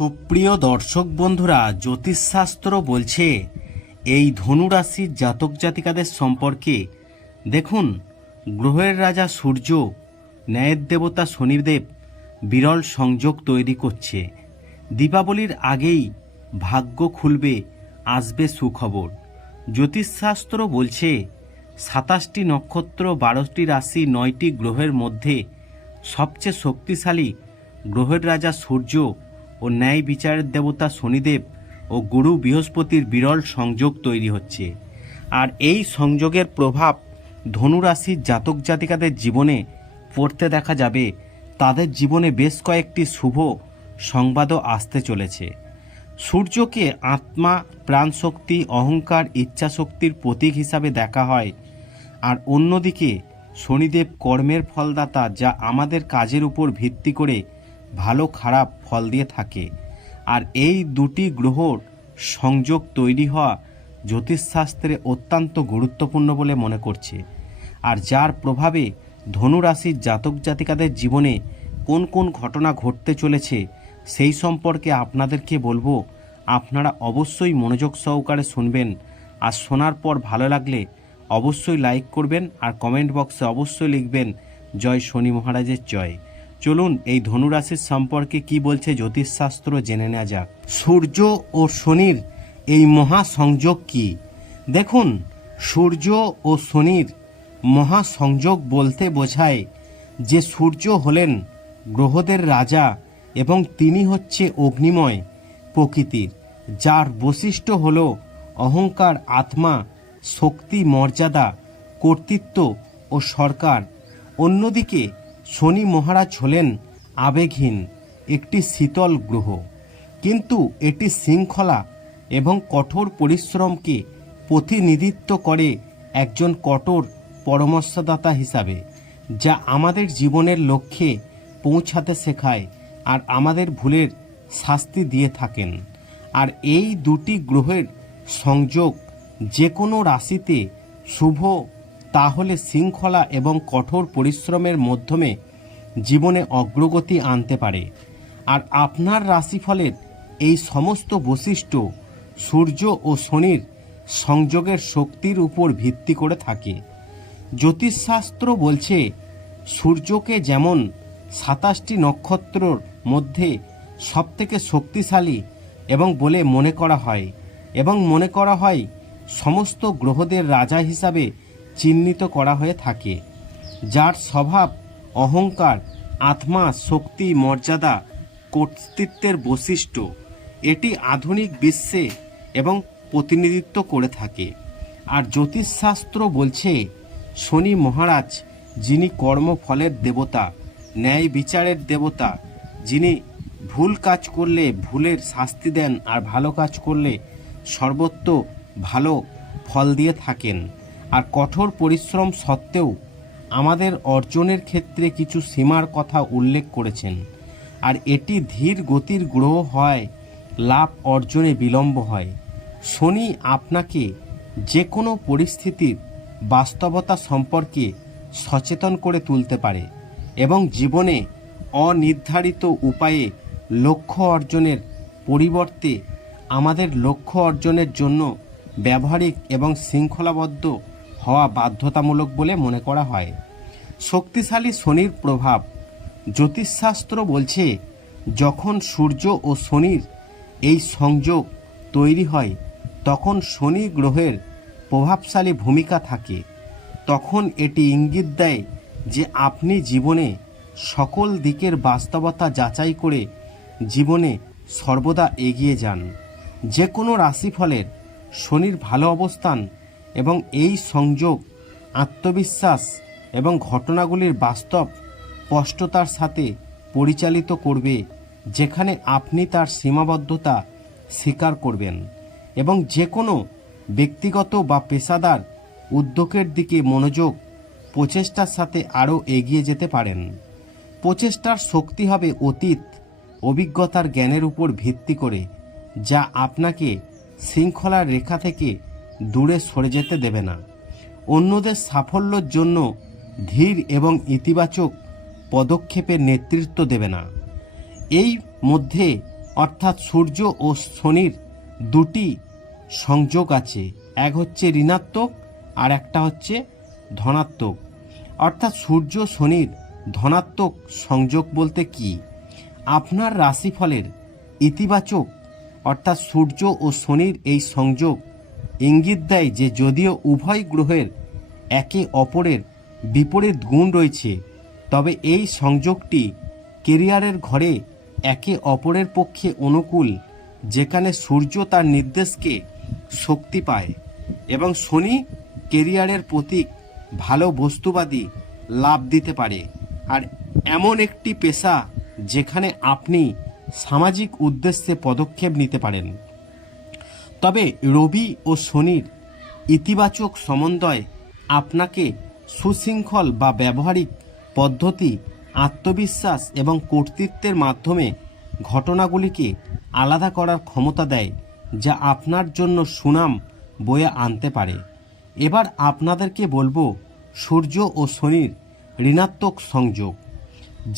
সুপ্রিয় দর্শক বন্ধুরা, জ্যোতিষশাস্ত্র বলছে, এই ধনুরাশির জাতক জাতিকাদের সম্পর্কে। দেখুন, গ্রহের রাজা সূর্য, ন্যায়ের দেবতা শনিদেব বিরল সংযোগ তৈরি করছে। দীপাবলির আগেই ভাগ্য খুলবে, আসবে সুখবর। জ্যোতিষশাস্ত্র বলছে, সাতাশটি নক্ষত্র, বারোটি রাশি, নয়টি গ্রহের মধ্যে সবচেয়ে শক্তিশালী গ্রহের রাজা সূর্য ও ন্যায় বিচারের দেবতা শনিদেব ও গুরু বৃহস্পতির বিরল সংযোগ তৈরি হচ্ছে। আর এই সংযোগের প্রভাব ধনুরাশির জাতক জাতিকাদের জীবনে পড়তে দেখা যাবে। তাদের জীবনে বেশ কয়েকটি শুভ সংবাদও আসতে চলেছে। সূর্যকে আত্মা, প্রাণশক্তি, অহংকার, ইচ্ছাশক্তির প্রতীক হিসাবে দেখা হয়। আর অন্যদিকে শনিদেব কর্মের ফলদাতা যা আমাদের কাজের উপর ভিত্তি করে ভালো খারাপ ফল দিয়ে থাকে। আর এই দুটি গ্রহর সংযোগ তৈরি হওয়া জ্যোতিষশাস্ত্রে অত্যন্ত গুরুত্বপূর্ণ বলে মনে করছে। আর যার প্রভাবে ধনুরাশির জাতক জাতিকাদের জীবনে কোন কোন ঘটনা ঘটতে চলেছে, সেই সম্পর্কে আপনাদেরকে বলব, আপনারা অবশ্যই মনোযোগ সহকারে শুনবেন। আর শোনার পর ভালো লাগলে অবশ্যই লাইক করবেন আর কমেন্ট বক্সে অবশ্যই লিখবেন, জয় শনি মহারাজের জয়। চলুন এই ধনুরাশির সম্পর্কে কি বলছে জ্যোতিষশাস্ত্র জেনে নেওয়া যাক। সূর্য ও শনির এই মহা সংযোগ কি? দেখুন, সূর্য ও শনির মহা সংযোগ বলতে বোঝায় যে সূর্য হলেন গ্রহদের রাজা এবং তিনি হচ্ছে অগ্নিময় প্রকৃতির, যার বৈশিষ্ট্য হল অহংকার আত্মা, শক্তি, মর্যাদা, কর্তৃত্ব ও সরকার। অন্যদিকে শনি মহারাজ হলেন আবেগহীন, একটি শীতল গ্রহ। কিন্তু এটি শৃঙ্খলা এবং কঠোর পরিশ্রমকে প্রতিনিধিত্ব করে একজন কঠোর পরামর্শদাতা হিসাবে, যা আমাদের জীবনের লক্ষ্যে পৌঁছাতে শেখায় আর আমাদের ভুলের শাস্তি দিয়ে থাকেন। আর এই দুটি গ্রহের সংযোগ যে কোনো রাশিতে শুভ, তাহলে শৃঙ্খলা এবং কঠোর পরিশ্রমের মাধ্যমে জীবনে অগ্রগতি আনতে পারে। আর আপনার রাশিফলের এই সমস্ত বৈশিষ্ট্য সূর্য ও শনির সংযোগের শক্তির উপর ভিত্তি করে থাকে। জ্যোতিষশাস্ত্র বলছে, সূর্যকে যেমন সাতাশটি নক্ষত্রর মধ্যে সবথেকে শক্তিশালী এবং বলে মনে করা হয়, এবং মনে করা হয় সমস্ত গ্রহদের রাজা হিসাবে চিহ্নিত করা হয়ে থাকে, যার স্বভাব অহংকার, আত্মা, শক্তি, মর্যাদা, কর্তৃত্বের বৈশিষ্ট্য, এটি আধুনিক বিশ্বে এবং প্রতিনিধিত্ব করে থাকে। আর জ্যোতিষশাস্ত্র বলছে, শনি মহারাজ, যিনি কর্মফলের দেবতা, ন্যায় বিচারের দেবতা, যিনি ভুল কাজ করলে ভুলের শাস্তি দেন আর ভালো কাজ করলে সর্বত্র ভালো ফল দিয়ে থাকেন। আর কঠোর পরিশ্রম সত্ত্বেও আমাদের অর্জনের ক্ষেত্রে কিছু সীমার কথা উল্লেখ করেছেন। আর এটি ধীর গতির গ্রহ হয়, লাভ অর্জনে বিলম্ব হয়। শনি আপনাকে যে কোনো পরিস্থিতির বাস্তবতা সম্পর্কে সচেতন করে তুলতে পারে এবং জীবনে অনির্ধারিত উপায়ে লক্ষ্য অর্জনের পরিবর্তে আমাদের লক্ষ্য অর্জনের জন্য ব্যবহারিক এবং শৃঙ্খলাবদ্ধ হওয়া বাধ্যতামূলক বলে মনে করা হয়। শক্তিশালী শনির প্রভাব জ্যোতিষশাস্ত্র বলছে, যখন সূর্য ও শনির এই সংযোগ তৈরি হয়, তখন শনি গ্রহের প্রভাবশালী ভূমিকা থাকে। তখন এটি ইঙ্গিত দেয় যে আপনি জীবনে সকল দিকের বাস্তবতা যাচাই করে জীবনে সর্বদা এগিয়ে যান। যে কোনো রাশিফলের শনির ভালো অবস্থান এবং এই সংযোগ, আত্মবিশ্বাস এবং ঘটনাগুলির বাস্তব স্পষ্টতার সাথে পরিচালিত করবে যেখানে আপনি তার সীমাবদ্ধতা স্বীকার করবেন এবং যে কোনো ব্যক্তিগত বা পেশাদার উদ্যোগের দিকে মনোযোগ প্রচেষ্টার সাথে আরও এগিয়ে যেতে পারেন। প্রচেষ্টার শক্তি হবে অতীত, অভিজ্ঞতার জ্ঞানের উপর ভিত্তি করে, যা আপনাকে শৃঙ্খলার রেখা থেকে দূরে সরে যেতে দেবে না। অন্যদের সাফল্যের জন্য ধীর এবং ইতিবাচক পদক্ষেপের নেতৃত্ব দেবে না। এই মধ্যে অর্থাৎ সূর্য ও শনির দুটি সংযোগ আছে। এক হচ্ছে ঋণাত্মক আর একটা হচ্ছে ধনাত্মক। অর্থাৎ সূর্য শনির ধনাত্মক সংযোগ বলতে কি? আপনার রাশিফলের ইতিবাচক অর্থাৎ সূর্য ও শনির এই সংযোগ ইঙ্গিত দেয় যে যদিও উভয় গ্রহের একে অপরের বিপরীত গুণ রয়েছে, তবে এই সংযোগটি কেরিয়ারের ঘরে একে অপরের পক্ষে অনুকূল, যেখানে সূর্য তার নির্দেশকে শক্তি পায় এবং শনি কেরিয়ারের প্রতীক, ভালো বস্তুবাদী লাভ দিতে পারে। আর এমন একটি পেশা যেখানে আপনি সামাজিক উদ্দেশ্যে পদক্ষেপ নিতে পারেন। তবে রবি ও শনির ইতিবাচক সমন্বয় আপনাকে সুশৃঙ্খল বা ব্যবহারিক পদ্ধতি, আত্মবিশ্বাস এবং কর্তৃত্বের মাধ্যমে ঘটনাগুলিকে আলাদা করার ক্ষমতা দেয়, যা আপনার জন্য সুনাম বয়ে আনতে পারে। এবার আপনাদেরকে বলব সূর্য ও শনির ঋণাত্মক সংযোগ।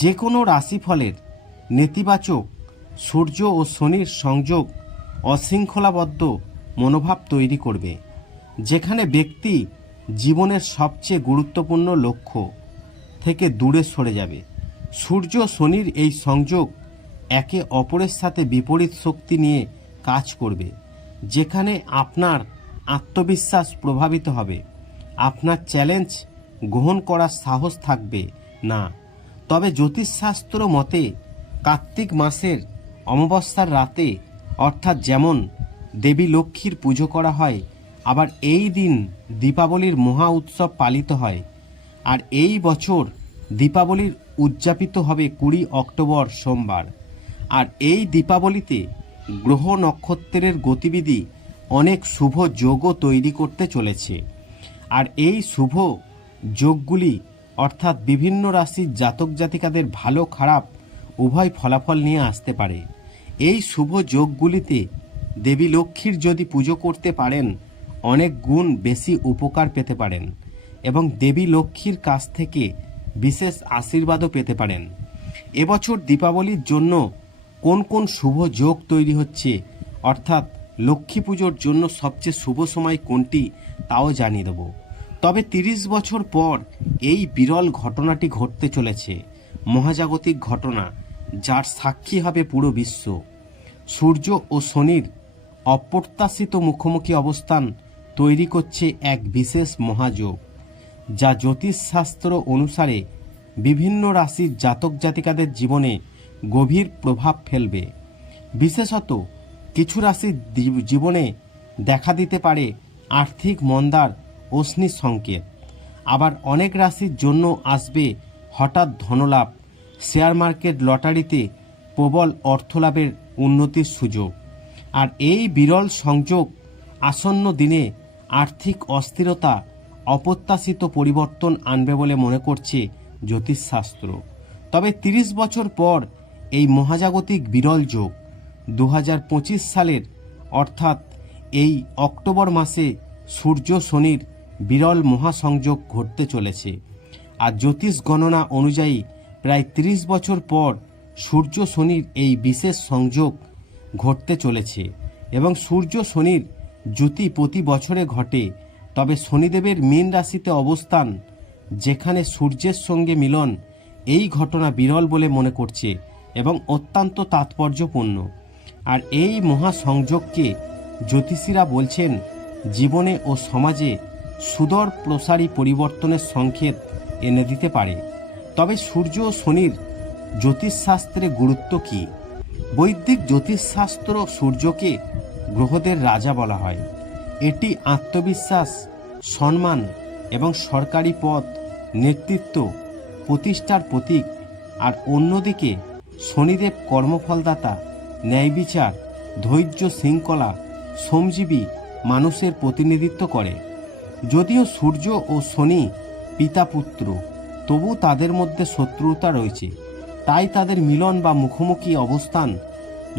যে কোনো রাশিফলের নেতিবাচক সূর্য ও শনির সংযোগ অশৃঙ্খলাবদ্ধ মনোভাব তৈরি করবে, যেখানে ব্যক্তি জীবনের সবচেয়ে গুরুত্বপূর্ণ লক্ষ্য থেকে দূরে সরে যাবে। সূর্য শনির এই সংযোগ একে অপরের সাথে বিপরীত শক্তি নিয়ে কাজ করবে, যেখানে আপনার আত্মবিশ্বাস প্রভাবিত হবে। আপনার চ্যালেঞ্জ গ্রহণ করার সাহস থাকবে না। তবে জ্যোতিষশাস্ত্র মতে, কার্তিক মাসের অমাবস্যার রাতে অর্থাৎ যেমন দেবী লক্ষ্মীর পুজো করা হয়, আবার এই দিন দীপাবলির মহা উৎসব পালিত হয়। আর এই বছর দীপাবলির উদযাপিত হবে কুড়ি অক্টোবর সোমবার। আর এই দীপাবলিতে গ্রহ নক্ষত্রের গতিবিধি অনেক শুভ যোগও তৈরি করতে চলেছে। আর এই শুভ যোগগুলি অর্থাৎ বিভিন্ন রাশির জাতক জাতিকাদের ভালো খারাপ উভয় ফলাফল নিয়ে আসতে পারে। এই শুভ যোগগুলিতে দেবী লক্ষ্মীর যদি পুজো করতে পারেন, অনেক গুণ বেশি উপকার পেতে পারেন এবং দেবী লক্ষ্মীর কাছ থেকে বিশেষ আশীর্বাদও পেতে পারেন। এবছর দীপাবলির জন্য কোন কোন শুভ যোগ তৈরি হচ্ছে, অর্থাৎ লক্ষ্মী পুজোর জন্য সবচেয়ে শুভ সময় কোনটি তাও জানিয়ে দেব। তবে তিরিশ বছর পর এই বিরল ঘটনাটি ঘটতে চলেছে, মহাজাগতিক ঘটনা, যার সাক্ষী হবে পুরো বিশ্ব। সূর্য ও শনির অপ্রত্যাশিত মুখোমুখি অবস্থান তৈরি করছে এক বিশেষ মহাযোগ, যা জ্যোতিষশাস্ত্র অনুসারে বিভিন্ন রাশির জাতক জাতিকাদের জীবনে গভীর প্রভাব ফেলবে। বিশেষত কিছু রাশির জীবনে দেখা দিতে পারে আর্থিক মন্দার অশ্নি সংকেত। আবার অনেক রাশির জন্য আসবে হঠাৎ ধনলাভ শেয়ার মার্কেট লটারিতে প্রবল অর্থলাভের উন্নতির সুযোগ। আর এই বিরল সংযোগ আসন্ন দিনে আর্থিক অস্থিরতা, অপ্রত্যাশিত পরিবর্তন আনবে বলে মনে করছে জ্যোতিষশাস্ত্র। তবে তিরিশ বছর পর এই মহাজাগতিক বিরল যোগ দু হাজার পঁচিশ সালের, অর্থাৎ এই অক্টোবর মাসে সূর্য শনির বিরল মহাসংযোগ ঘটতে চলেছে। আর জ্যোতিষ গণনা অনুযায়ী প্রায় ৩০ বছর পর সূর্য শনির এই বিশেষ সংযোগ ঘটতে চলেছে এবং সূর্য শনির জ্যোতি প্রতি বছরে ঘটে। তবে শনিদেবের মীন রাশিতে অবস্থান, যেখানে সূর্যের সঙ্গে মিলন, এই ঘটনা বিরল বলে মনে করছে এবং অত্যন্ত তাৎপর্যপূর্ণ। আর এই মহাসংযোগকে জ্যোতিষীরা বলছেন, জীবনে ও সমাজে সুদর প্রসারী পরিবর্তনের সংকেত এনে দিতে পারে। তবে সূর্য ও শনির জ্যোতিষশাস্ত্রে গুরুত্ব কী? বৈদিক জ্যোতিষশাস্ত্র সূর্যকে গ্রহদের রাজা বলা হয়। এটি আত্মবিশ্বাস, সম্মান এবং সরকারি পদ, নেতৃত্ব, প্রতিষ্ঠার প্রতীক আর অন্যদিকে শনিদেব কর্মফলদাতা ন্যায় বিচার ধৈর্য শৃঙ্খলা, শ্রমজীবী মানুষের প্রতিনিধিত্ব করে। যদিও সূর্য ও শনি পিতা পুত্র তবু তাদের মধ্যে শত্রুতা রয়েছে। তাই তাদের মিলন বা মুখোমুখি অবস্থান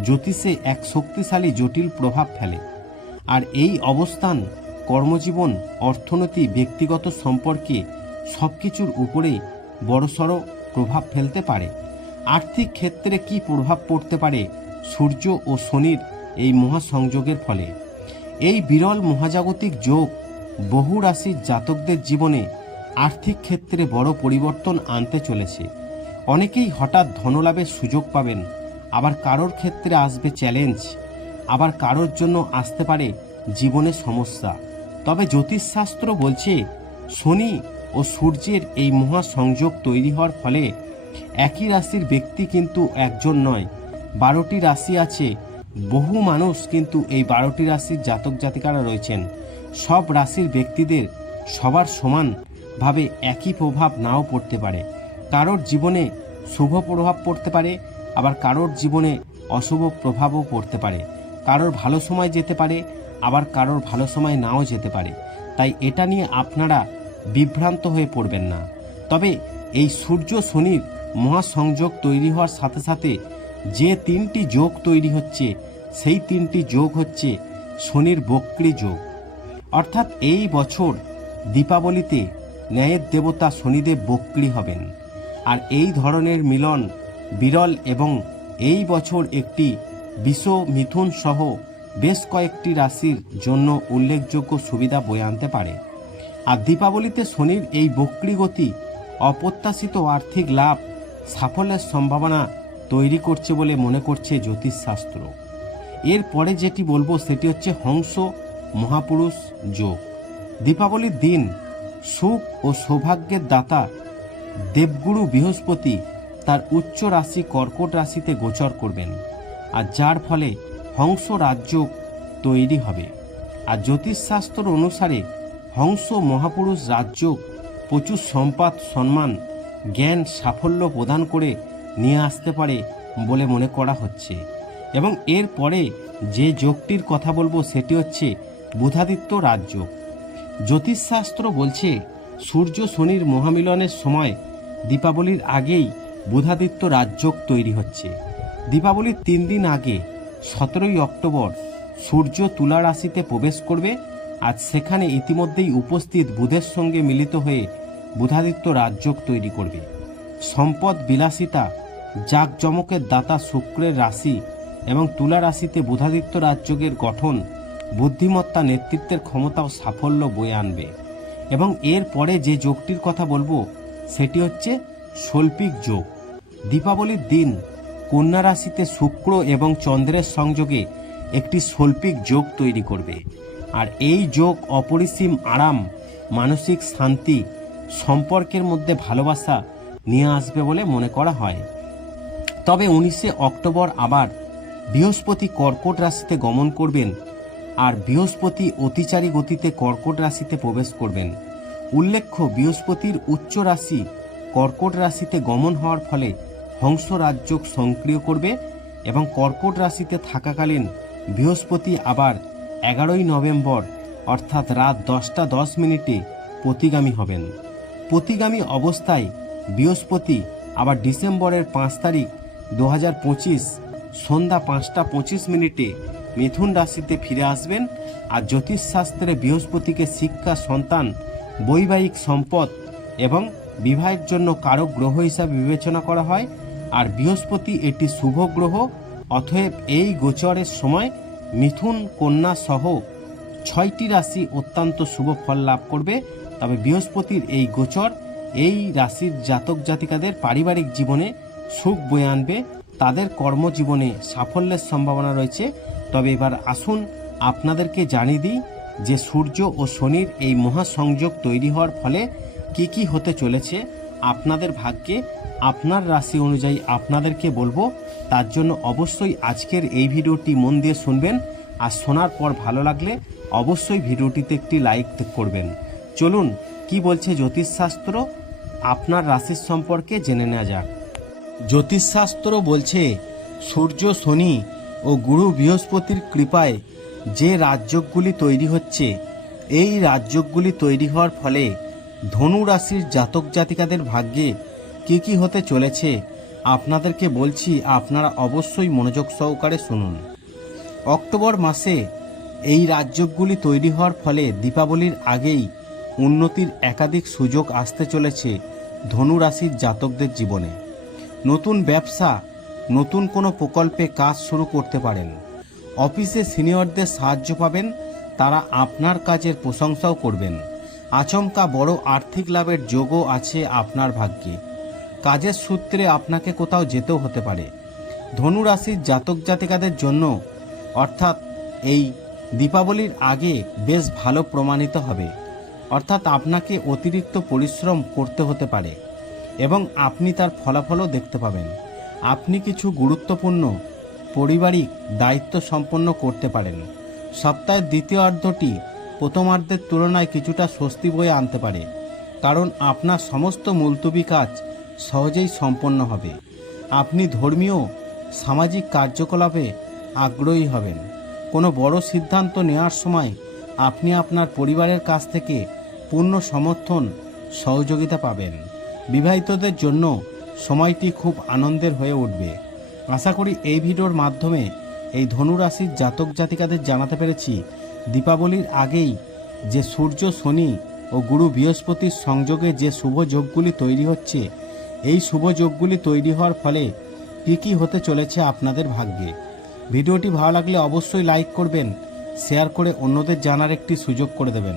জ্যোতিষে এক শক্তিশালী জটিল প্রভাব ফেলে। আর এই অবস্থান, কর্মজীবন, অর্থনীতি, ব্যক্তিগত সম্পর্কে সব কিছুর উপরে বড়সড় প্রভাব ফেলতে পারে। আর্থিক ক্ষেত্রে কি প্রভাব পড়তে পারে সূর্য ও শনির এই মহাসংযোগের ফলে? এই বিরল মহাজাগতিক যোগ বহু রাশির জাতকদের জীবনে আর্থিক ক্ষেত্রে বড় পরিবর্তন আনতে চলেছে। অনেকেই হঠাৎ ধনলাভের সুযোগ পাবেন। আবার কারোর ক্ষেত্রে আসবে চ্যালেঞ্জ আবার কারোর জন্য আসতে পারে জীবনে সমস্যা। তবে জ্যোতিষশাস্ত্র বলছে, শনি ও সূর্যের এই মহাসংযোগ তৈরি হওয়ার ফলে একই রাশির ব্যক্তি কিন্তু একজন নয়, বারোটি রাশি আছে। বহু মানুষ কিন্তু এই বারোটি রাশির জাতক জাতিকারা রয়েছেন। সব রাশির ব্যক্তিদের সবার সমানভাবে একই প্রভাব নাও পড়তে পারে। কারোর জীবনে শুভ প্রভাব পড়তে পারে, আবার কারোর জীবনে অশুভ প্রভাবও পড়তে পারে। কারোর ভালো সময় যেতে পারে, আবার কারোর ভালো সময় নাও যেতে পারে। তাই এটা নিয়ে আপনারা বিভ্রান্ত হয়ে পড়বেন না। তবে এই সূর্য শনির মহাসংযোগ তৈরি হওয়ার সাথে সাথে যে তিনটি যোগ তৈরি হচ্ছে, সেই তিনটি যোগ হচ্ছে শনির বক্রি যোগ। অর্থাৎ এই বছর দীপাবলিতে ন্যায়ের দেবতা শনিদেব বক্রি হবেন। আর এই ধরনের মিলন বিরল এবং এই বছর একটি বিষ মিথুন সহ বেশ কয়েকটি রাশির জন্য উল্লেখযোগ্য সুবিধা বয়ে আনতে পারে। আর দীপাবলিতে শনির এই বক্রি গতি অপ্রত্যাশিত আর্থিক লাভ সাফল্যের সম্ভাবনা তৈরি করছে বলে মনে করছে জ্যোতিষশাস্ত্র। এরপরে যেটি বলব সেটি হচ্ছে হংস মহাপুরুষ যোগ। দীপাবলির দিন সুখ ও সৌভাগ্যের দাতা দেবগুরু বৃহস্পতি তার উচ্চ রাশি কর্কট রাশিতে গোচর করবেন, আর যার ফলে হংস রাজ্য তৈরি হবে। আর জ্যোতিষশাস্ত্র অনুসারে হংস মহাপুরুষ রাজ্য প্রচুর সম্পদ, সম্মান, জ্ঞান, সাফল্য প্রদান করে নিয়ে আসতে পারে বলে মনে করা হচ্ছে। এবং এর পরে যে যোগটির কথা বলব সেটি হচ্ছে বুধাদিত্য রাজ্য। জ্যোতিষশাস্ত্র বলছে সূর্য শনির মহামিলনের সময় দীপাবলির আগেই বুধাদিত্য রাজযোগ তৈরি হচ্ছে। দীপাবলির তিন দিন আগে, সতেরোই অক্টোবর, সূর্য তুলা রাশিতে প্রবেশ করবে আজ সেখানে ইতিমধ্যেই উপস্থিত বুধের সঙ্গে মিলিত হয়ে বুধাদিত্য রাজযোগ তৈরি করবে। সম্পদ বিলাসিতা, জাকজমকের দাতা শুক্রের রাশি এবং তুলা রাশিতে বুধাদিত্য রাজযোগের গঠন, বুদ্ধিমত্তা নেতৃত্বের ক্ষমতা ও সাফল্য বয়ে আনবে। এবং এর পরে যে যোগটির কথা বলব, সেটি হচ্ছে শৈল্পিক যোগ। দীপাবলির দিন কন্যা রাশিতে শুক্র এবং চন্দ্রের সংযোগে একটি শৈল্পিক যোগ তৈরি করবে। আর এই যোগ অপরিসীম আরাম, মানসিক শান্তি, সম্পর্কের মধ্যে ভালোবাসা নিয়ে আসবে বলে মনে করা হয়। তবে উনিশে অক্টোবর আবার বৃহস্পতি কর্কট রাশিতে গমন করবেন আর বৃহস্পতি অতিচারী গতিতে কর্কট রাশিতে প্রবেশ করবেন। উল্লেখ্য, বৃহস্পতির উচ্চ রাশি কর্কট রাশিতে গমন হওয়ার ফলে হংস রাজ্য সক্রিয় করবে এবং কর্কট রাশিতে থাকাকালীন বৃহস্পতি আবার এগারোই নভেম্বর, অর্থাৎ রাত দশটা দশ মিনিটে প্রতিগামী হবেন। প্রতিগামী অবস্থায় বৃহস্পতি আবার ডিসেম্বরের পাঁচ তারিখ, দু হাজার পঁচিশ সন্ধ্যা পাঁচটা পঁচিশ মিনিটে মিথুন রাশিতে ফিরে আসবেন আর জ্যোতিষশাস্ত্রে বৃহস্পতিকে শিক্ষা, সন্তান, বৈবাহিক সম্পদ এবং বিবাহের জন্য কারক গ্রহ হিসাবে বিবেচনা করা হয়। আর বৃহস্পতি এটি শুভ গ্রহ, অতএব এই গোচরের সময় মিথুন কন্যা সহ ছয়টি রাশি অত্যন্ত শুভ ফল লাভ করবে। তবে বৃহস্পতির এই গোচর এই রাশির জাতক জাতিকাদের পারিবারিক জীবনে সুখ বয়ে আনবে। তাদের কর্মজীবনে সাফল্যের সম্ভাবনা রয়েছে। তবে এবার আসুন আপনাদেরকে জানিয়ে দিই যে সূর্য ও শনির এই মহাসংযোগ তৈরি হওয়ার ফলে কি কি হতে চলেছে, আপনাদের ভাগ্যে, আপনার রাশি অনুযায়ী আপনাদেরকে বলব। তার জন্য অবশ্যই আজকের এই ভিডিওটি মন দিয়ে শুনবেন আর শোনার পর ভালো লাগলে অবশ্যই ভিডিওটিতে একটি লাইক করবেন। চলুন, কি বলছে জ্যোতিষশাস্ত্র? আপনার রাশির সম্পর্কে জেনে নেওয়া যাক। জ্যোতিষশাস্ত্র বলছে, সূর্য, শনি ও গুরু বৃহস্পতির কৃপায় যে রাজ্যগুলি তৈরি হচ্ছে, এই রাজ্যগুলি তৈরি হওয়ার ফলে ধনু রাশির জাতক জাতিকাদের ভাগ্যে কী কী হতে চলেছে, আপনাদেরকে বলছি আপনারা অবশ্যই মনোযোগ সহকারে শুনুন। অক্টোবর মাসে এই রাজ্যগুলি তৈরি হওয়ার ফলে দীপাবলির আগেই উন্নতির একাধিক সুযোগ আসতে চলেছে ধনু রাশির জাতকদের জীবনে। নতুন ব্যবসা নতুন কোনো প্রকল্পে কাজ শুরু করতে পারেন। অফিসে সিনিয়রদের সাহায্য পাবেন, তারা আপনার কাজের প্রশংসাও করবেন। আচমকা বড় আর্থিক লাভের যোগও আছে আপনার ভাগ্যে। কাজের সূত্রে আপনাকে কোথাও যেতেও হতে পারে। ধনু রাশির জাতক জাতিকাদের জন্য, অর্থাৎ এই দীপাবলির আগে বেশ ভালো প্রমাণিত হবে। অর্থাৎ আপনাকে অতিরিক্ত পরিশ্রম করতে হতে পারে এবং আপনি তার ফলাফলও দেখতে পাবেন। আপনি কিছু গুরুত্বপূর্ণ, পারিবারিক দায়িত্ব সম্পন্ন করতে পারেন। সপ্তাহের দ্বিতীয় অর্ধটি প্রথমার্ধের তুলনায় কিছুটা স্বস্তি বয়ে আনতে পারে, কারণ আপনার সমস্ত মুলতবি কাজ সহজেই সম্পন্ন হবে। আপনি ধর্মীয়, সামাজিক কার্যকলাপে আগ্রহী হবেন। কোনো বড় সিদ্ধান্ত নেওয়ার সময় আপনি আপনার পরিবারের কাছ থেকে পূর্ণ সমর্থন, সহযোগিতা পাবেন। বিবাহিতদের জন্য সময়টি খুব আনন্দের হয়ে উঠবে। আশা করি এই ভিডিওর মাধ্যমে এই ধনুরাশির জাতক জাতিকাদের জানাতে পেরেছি, দীপাবলির আগেই যে সূর্য, শনি ও গুরু বৃহস্পতির সংযোগে যে শুভ যোগগুলি তৈরি হচ্ছে, এই শুভ যোগগুলি তৈরি হওয়ার ফলে কী কী হতে চলেছে আপনাদের ভাগ্যে। ভিডিওটি ভালো লাগলে অবশ্যই লাইক করবেন, শেয়ার করে অন্যদের জানার একটি সুযোগ করে দেবেন।